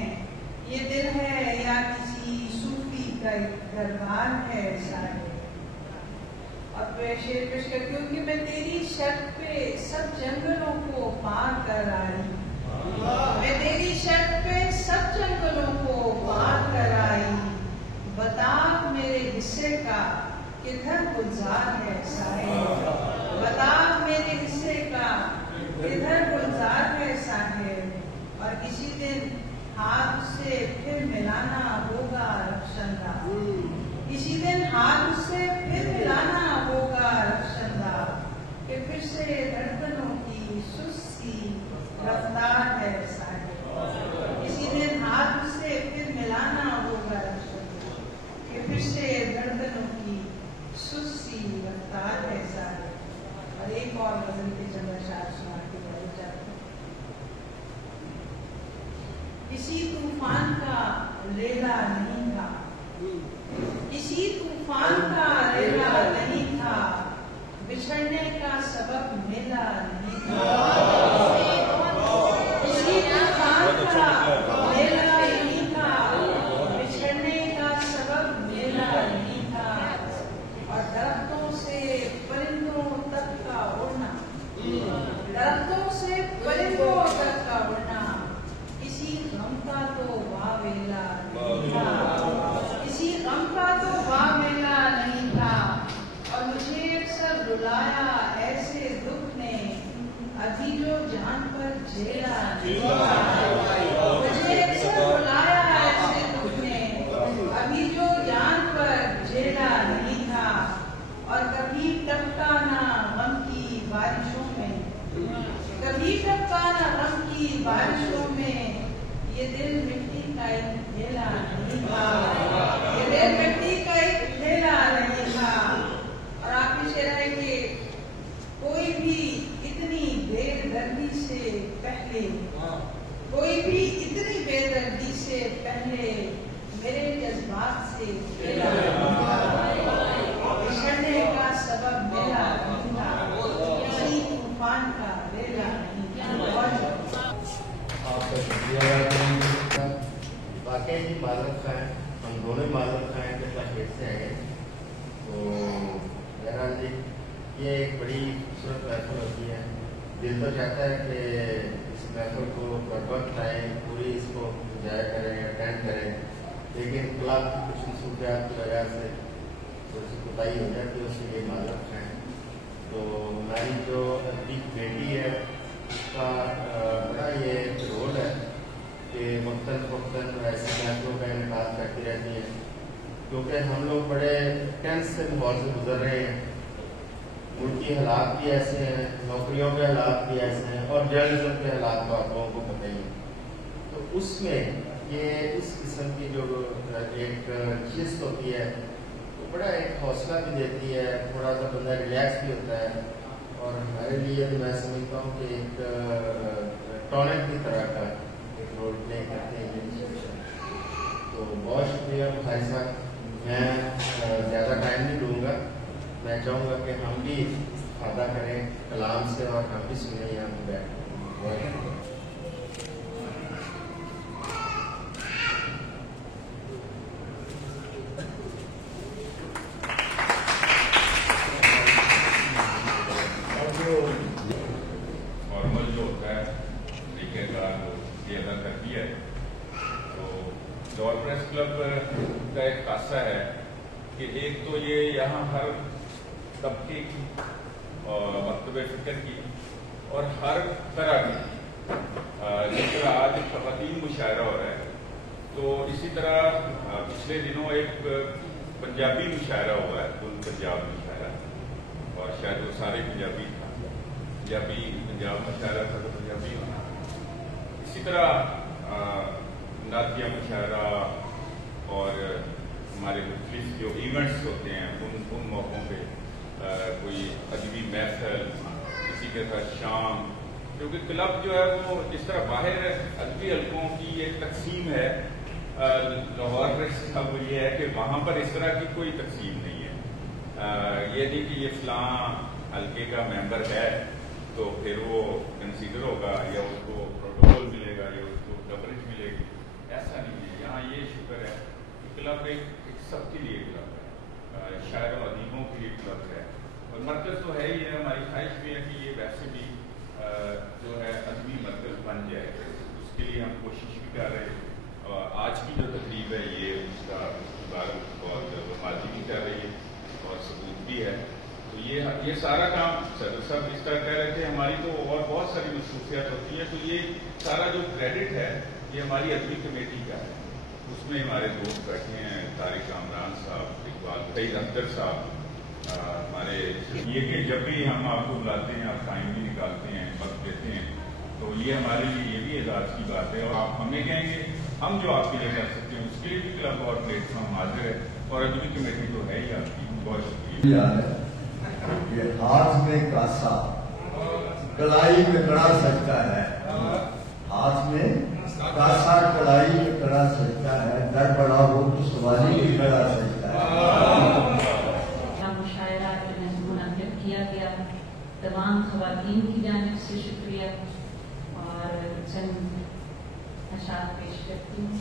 ये दिल है या किसी सूफी का एक दरबार है सारे। अब शेर पेश करती हूँ कि मैं तेरी शर्त पे सब जंगलों को पार कर आई। मैं तेरी शर्त पे सब जंगलों को पार कर आई। बता मेरे हिस्से का किधर गुलजार है साहिब। बता मेरे हिस्से का किधर गुलजार है साहिब। और किसी दिन हाथ से फिर मिलाना होगा रक्षंदा। किसी दिन हाथ से फिर मिलाना होगा रक्षंदा। कि फिर से धड़कनों की सुस्ती रफ्तार है साहिब। किसी दिन हाथ से फिर मिलाना होगा रक्षंदा। कि फिर से धड़कनों की सुस्ती रफ्तार है साहिब। और एक और गजल के चंद्रचार सुना के बोले जाते हैं। किसी तूफान का रेला नहीं था। किसी तूफान का रेला नहीं था। बिछड़ने का सबब मेला नहीं था। किसी तूफान का रेला नहीं था। बिछड़ने का सबब मेला नहीं था। और दरख्तों से परिंदों तक का उड़ना। दरख्तों से परिंदों तक का उड़ना। किसी गम का तो वावेला नहीं था। किसी गम का तो वावेला नहीं था। और मुझे अक्सर रुलाया ऐसे दुख ने अभी जो जान पर झेला नहीं था। मुझे अक्सर रुलाया ऐसे दुख ने अभी जो जान पर झेला नहीं था। और कभी टपका ना गम की बारिशों में। कभी टपका ना गम की बारिशों में। ये दिल मिट्टी का एक ढेला नहीं था। ये दिल मिट्टी का एक ढेला नहीं था। और आप पीछे रहे कि कोई भी इतनी बेदर्दी से पहले, कोई भी इतनी बेदर्दी से पहले मेरे जज्बात से खेला नहीं था। बिछड़ने का सबब मेरा नहीं था। किसी तूफान का रेला नहीं था। आपका शुक्रिया। वाकई ही मालूम का है। हम दोनों मालूम का है कि क्लास से आए। तो बहरहाल जी ये एक बड़ी खूबसूरत महफिल होती है। दिल तो चाहता है कि इस महफिल को वक्त आए, पूरी इसको इंजॉय करें, अटेंड करें, लेकिन क्लब की कुछ मसूलियात की वजह से थोड़ी सी कोताही हो जाती है, उसके लिए मालूम है। तो हमारी जो एक बेटी है उसका बड़ा ये रोल है कि मुख्तलिफ ऐसे महफिलों का इनका क्योंकि हम लोग बड़े टेंस से माहौल से गुजर रहे हैं। मुल्की हालात भी ऐसे हैं, नौकरियों के हालात भी ऐसे हैं और जर्नलिज्म के हालात तो आप लोगों को पता ही है। तो उसमें ये इस किस्म की जो एक चीज़ होती है तो बड़ा एक हौसला भी देती है, थोड़ा सा बंदा रिलैक्स भी होता है और हमारे लिए तो मैं समझता हूँ कि एक टॉनिक की तरह का एक रोल प्ले करते हैं ये इंस्टीट्यूशन। तो बहुत शुक्रिया भाई साहब, मैं ज़्यादा टाइम नहीं लूँगा। मैं चाहूँगा कि हम भी इस्तेफादा करें कलाम से और हम भी सुने यहाँ पर बैठ। फॉर्मल जो होता है तरीकेकार वो ये अदा करती है। तो लाहौर प्रेस क्लब का एक खासा है कि एक तो ये यहाँ हर तबके की और मकतबे फिक्र की और हर तरह की, जिस तरह आज ख़वातीन मुशायरा हो रहा है तो इसी तरह पिछले दिनों एक पंजाबी मुशायरा हुआ है, कुल पंजाब मुशायरा, और शायद वो सारे पंजाबी था, पंजाबी पंजाब मुशायरा था तो पंजाबी होना। इसी तरह नातिया मुशायरा और हमारे मुख्तलिफ जो इवेंट्स होते हैं उन मौक़ों पे कोई अदबी महफिल, किसी के साथ शाम, क्योंकि क्लब जो है वो जिस तरह बाहर अदबी हल्कों की एक तकसीम है, लाहौर प्रेस क्लब ये है कि वहाँ पर इस तरह की कोई तकसीम नहीं है। ये नहीं कि ये फलां हल्के का मेंबर है तो फिर वो कंसीडर होगा या उसको प्रोटोकॉल मिलेगा या उसको कवरेज मिलेगी, ऐसा नहीं है। यहाँ ये शुक्र है कि क्लब एक सबके लिए क्लब है, शायरों अदीबों के लिए क्लब है और मरकज़ तो है ही है। हमारी ख्वाहिश भी है कि ये वैसे भी जो है अदबी मरकज़ बन जाए, उसके लिए हम कोशिश भी कर रहे हैं। आज की जो तकरीब है ये उसका इबारत बहुत माजी भी कर रही है और सबूत भी है। तो ये सारा काम सदर साहब इस तरह कह रहे थे, हमारी तो और बहुत सारी मसरूफियात होती हैं। तो ये सारा जो क्रेडिट है ये हमारी अदबी कमेटी का है, उसमें हमारे दोस्त बैठे हैं, तारिक कामरान साहब, इकबाल सईद अख्तर साहब, हमारे ये कि जब भी हम आपको बुलाते हैं आप टाइम भी निकालते हैं, वक्त देते हैं, तो ये हमारे लिए ये भी एजाज की बात है। और आप हमें कहेंगे हम जो आपके लिए कर सकते हैं उसके लिए भी क्लब और प्लेटफॉर्म हाजिर है और अदबी कमेटी तो है ही आपकी। बहुत शुक्रिया। ये हाथ में कासा कलाई में कड़ा सजता है, हाथ में कासा कलाई में कड़ा सजता है, दर बड़ा हो तो सवारी भी कड़ा सजता है। मुशायरा मुनक़िद किया गया, तमाम ख़वातीन की जानिब से शुक्रिया और चंद अशार पेश करती हूँ।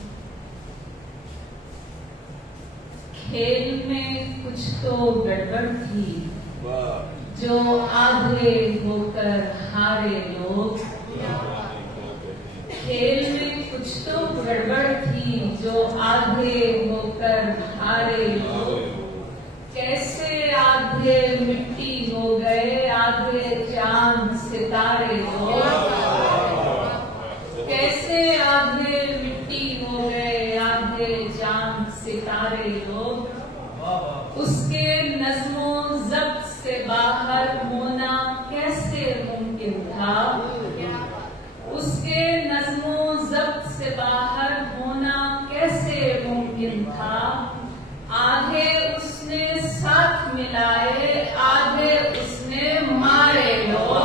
खेल में कुछ तो गड़बड़ थी जो आगे होकर हारे लोग, खेल में कुछ तो गड़बड़ थी जो आगे होकर हारे लोग, कैसे आधे मिट्टी हो गए आधे चांद सितारे लोग, कैसे आधे मिट्टी हो गए आधे चांद सितारे लोग, उसके नज़्मो ज़ब्त से बाहर होना कैसे मुमकिन था, उसके नज़्मो ज़ब्त से बाहर होना कैसे मुमकिन था, आधे उसने साथ मिलाए आधे उसने मारे लोग,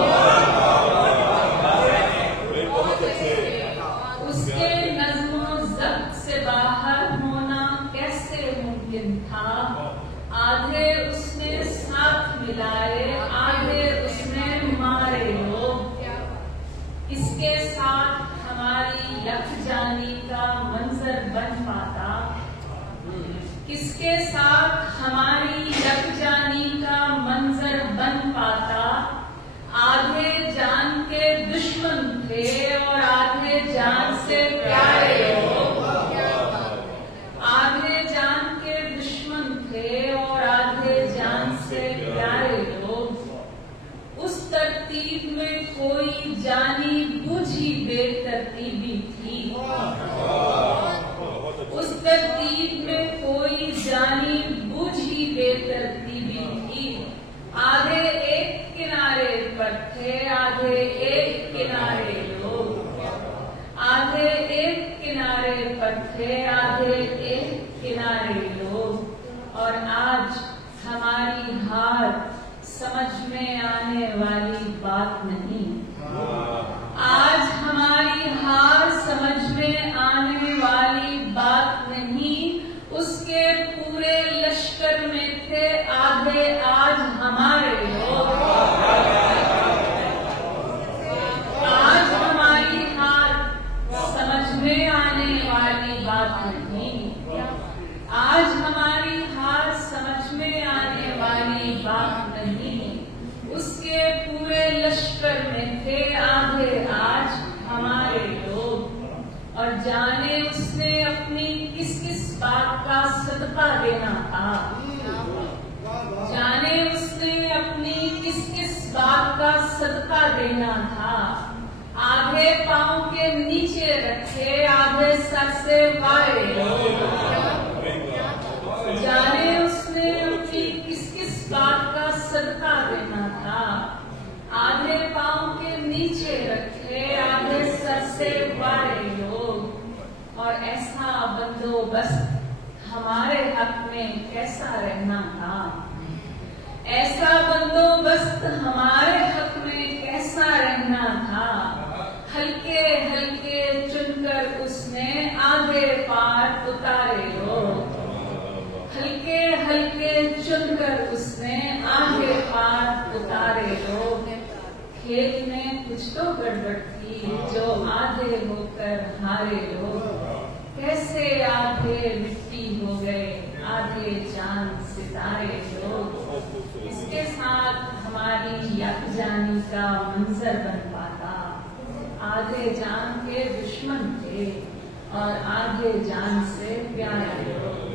उसके नज़्मो ज़ब्त से बाहर होना कैसे मुमकिन था, आधे उसने साथ मिलाए आधे उसने मारे लोग, इसके साथ हमारी लख जानी का मंजर बन पाता, किसके साथ हमारी लख जानी का मंजर बन पाता, आधे जान के दुश्मन थे और आधे जान से प्यारे लोग, आधे जान के दुश्मन थे और आधे जान से प्यारे लोग, उस तरतीब में कोई जानी बूझी बेतरतीबी थी, उस तरतीब में कोई जानी थे आधे एक किनारे लोग, और आज हमारी हार समझ में आने वाली बात नहीं। आज हमारी हार समझ में आने वाली बात नहीं। उसके पूरे लश्कर में थे आधे आज हमारे लोग। आज हमारी हार समझ में आने वाली बात नहीं। आज हमारी हार समझ में आने वाली बात नहीं। उसके पूरे लश्कर में थे आधे आज हमारे लोग, और जाने उसने अपनी किस किस बात का सदका देना था। जाने उसने अपनी किस किस बात का सदका देना था। आधे पांव के नीचे रखे आधे सर से वारे लोग। जाने उसने अपनी किस किस बात का सदका देना था। आधे पांव के नीचे रखे आधे सर से वारे लोग, और ऐसा बंदोबस्त हमारे हक में कैसा रहना था। ऐसा बंदोबस्त हमारे हक में कैसा रहना था। हल्के हल्के चुनकर उसने आधे पार उतारे लोग। हल्के हल्के चुनकर उसने आधे पार उतारे लोग। खेल में कुछ तो गड़बड़ थी जो आधे होकर हारे लोग। कैसे आधे मिट्टी हो गए आधे चांद सितारे लोग। इसके साथ हमारी यकजानी का मंजर बन पाता। आधे जान के दुश्मन थे और आधे जान से प्यारे लोग।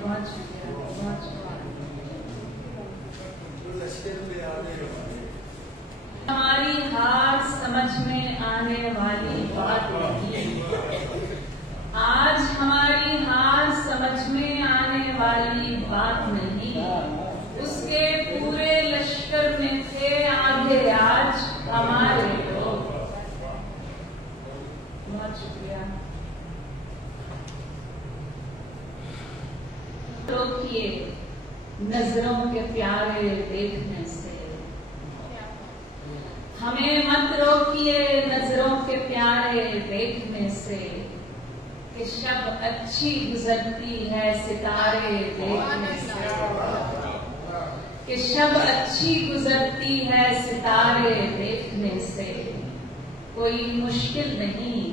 बहुत शुक्रिया, बहुत शुक्रिया। हमारी हार समझ में आने वाली बात नहीं। आज हमारी हार समझ में आने वाली बात नहीं। उसके पूरे लश्कर में थे आधे आज हमारे लोग। बहुत शुक्रिया। रोकिए नजरों के प्यारे देखने से। हमें मत रोकिए नजरों के प्यारे देखने से, कि शब अच्छी गुजरती है सितारे देखने से। कि शब अच्छी गुजरती है सितारे देखने से। कोई मुश्किल नहीं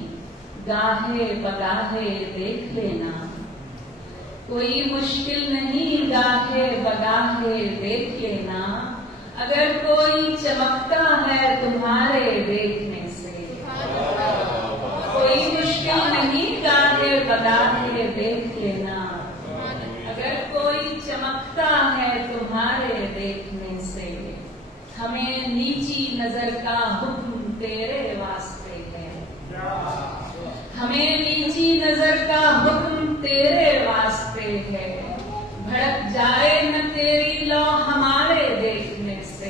गाहे बगाहे देख लेना। कोई मुश्किल नहीं गाहे बगाहे देख लेना। अगर कोई चमकता है तुम्हारे देखने से। कोई मुश्किल नहीं गाहे बगाहे देख लेना। अगर कोई चमकता है तुम्हारे देखने से। हमें नीची नजर का हुक्म तेरे वास्ते है। हमें नीची नजर का हुक्म तेरे वास्ते है। भड़क जाए न तेरी लौ हमारे देखने से।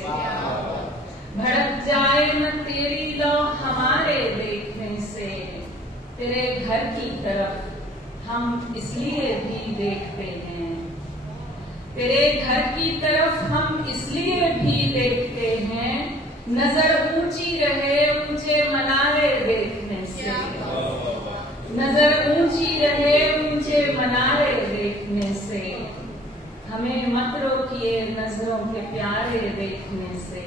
भड़क जाए न तेरी लौ हमारे देखने से। तेरे घर की तरफ हम इसलिए भी देखते हैं। तेरे घर की तरफ हम इसलिए भी देखते हैं। नजर ऊंची रहे ऊंचे मनारे देखने से। नजर ऊंची रहे ऊंचे मनारे देखने से। हमें मत रोकिए नजरों के प्यारे देखने से,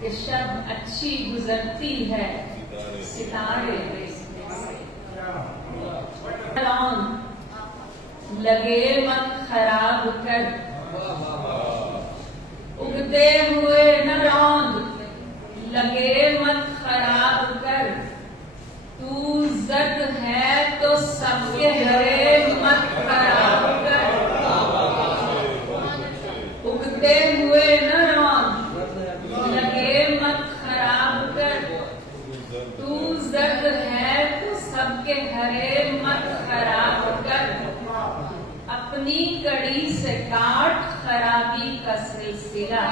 कि शब अच्छी गुजरती है सितारे देखने से। लगे मत खराब कर उगते हुए न रौंद। लगे मत खराब कर तू जद है तो सबके हरे मत खराब कर। उगते हुए न रौंद लगे मत खराब कर तू जद है तो सबके हरे मत खराब कर। अपनी कड़ी से काट खराबी का सिलसिला।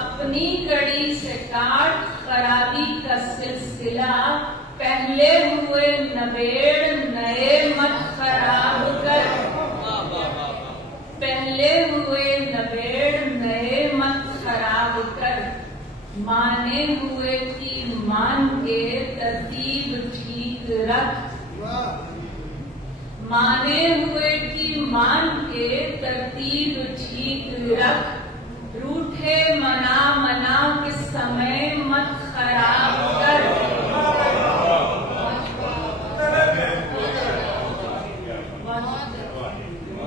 अपनी कड़ी से काट खराबी का सिलसिला। पहले पहले हुए नवेड़ नए मत खराब कर, पहले हुए नवेड़ नए मत खराब कर, माने हुए की मान के तरतीब ठीक रख, माने हुए की मान के तरतीब ठीक रख, रूठे मना मना के समय मत खराब कर,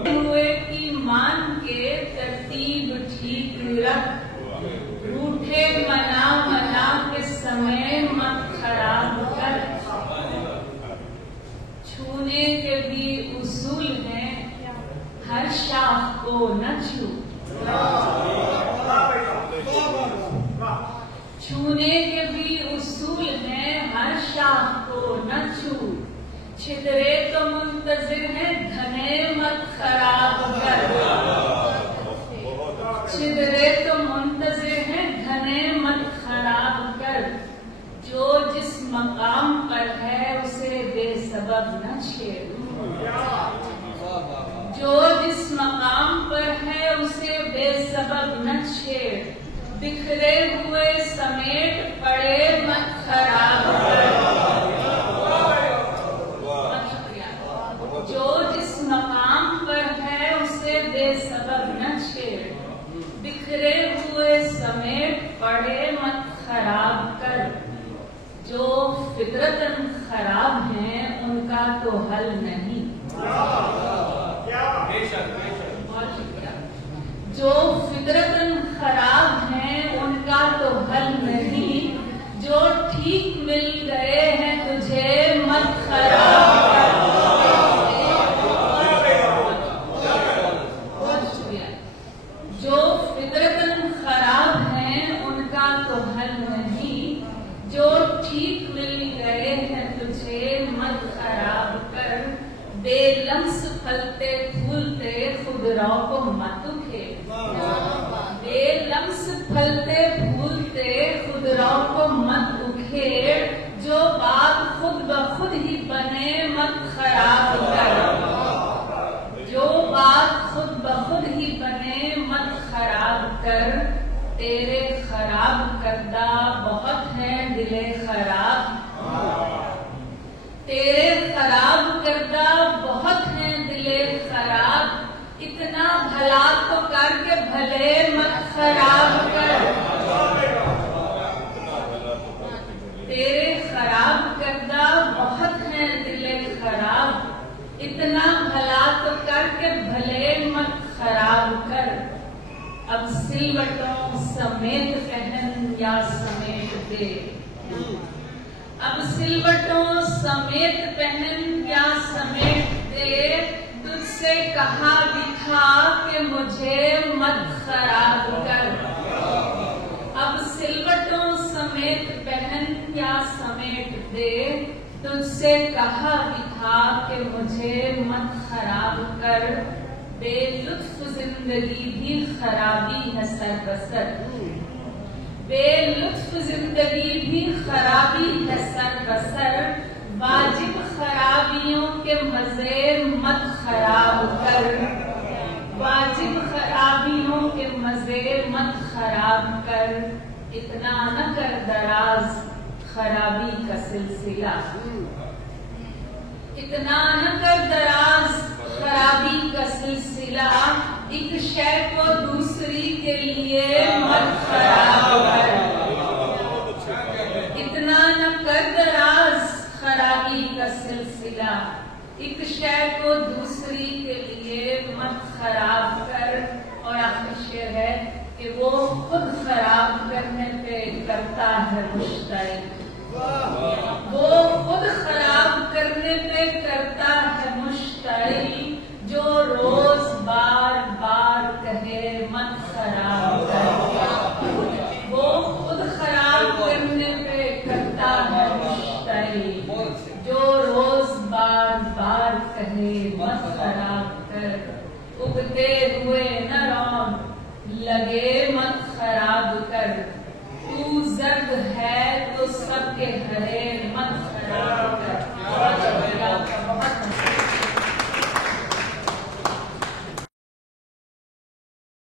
हुए की मान के तरतीब ठीक रख, रूठे मना मना के समय मत खराब कर, छूने के भी उसूल हैं हर शाख को न छू, छूने के भी उसूल हैं हर शाख को न छू, छिदरे तो मुंतजिर है घने मत खराब कर, छिदरे तो मुंतजिर है घने मत खराब कर, जो जिस मकाम पर है उसे बेसबब न छेड़, जो जिस मकाम पर है उसे बेसबब न छेड़, बिखरे हुए समेट पड़े मत खराब कर, जो जिस मकाम पर है उसे बेसबब न छेड़, बिखरे हुए समेट पड़े मत खराब कर, जो फितरतन खराब हैं उनका तो हल नहीं, जो फितरतन खराब हैं उनका तो हल नहीं, जो ठीक मिल गए हैं तुझे मत खराब कर, जो फितरतन खराब हैं उनका तो हल नहीं, जो ठीक मिल गए हैं तुझे मत खराब कर, बेलम्स फलते फूलते खुदराओं को मत उखेड़, बेलम्स फलते फूलते खुदराओं को मत उखेड़, जो बात खुद ब खुद ही बने मत खराब कर, जो बात खुद ब खुद ही बने मत खराब कर, तेरे खराब करदा बहुत है दिले खराब, तेरे खराब करदा बहुत है दिले खराब, इतना भला तो करके भले मत खराब कर, तेरे खराब करदा बहुत है दिले खराब, इतना भला तो करके भले मत खराब कर, अब सिलवटों समेत पहन या समेट दे, अब सिलवटों समेत पहन या समेट दे, तुझसे कहा भी था कि मुझे मत खराब कर, अब सिलवटों समेत पहन या समेट दे, तुझसे कहा भी था कि मुझे मत खराब कर, बेलुत्फ जिंदगी भी खराबी है सर बसर, बेलुत्फ जिंदगी भी खराबी है सर बसर, वाजिब खराबियों के मजे मत खराब कर, वाजिब खराबियों के मजे मत खराब कर, इतना न कर दराज खराबी का सिलसिला, इतना न कर दराज खराबी का सिलसिला, एक शय को दूसरी के लिए मत खराब कर, इतना न कर दराज खराबी का सिलसिला, एक शय को दूसरी के लिए मत खराब कर, और आखिर शेर है कि वो खुद खराब करने पे करता है मुश्तरी, वो खुद खराब करने पे करता है मुश्तरी, जो रोज बार बार कहे मत खराब कर, वो खुद खराब करने पे करता है मुश्तरी, जो रोज बार बार कहे मत खराब कर, उगते हुए न रौन लगे मत खराब कर, तू जर्द है तो सबके रहे मत खराब Amen.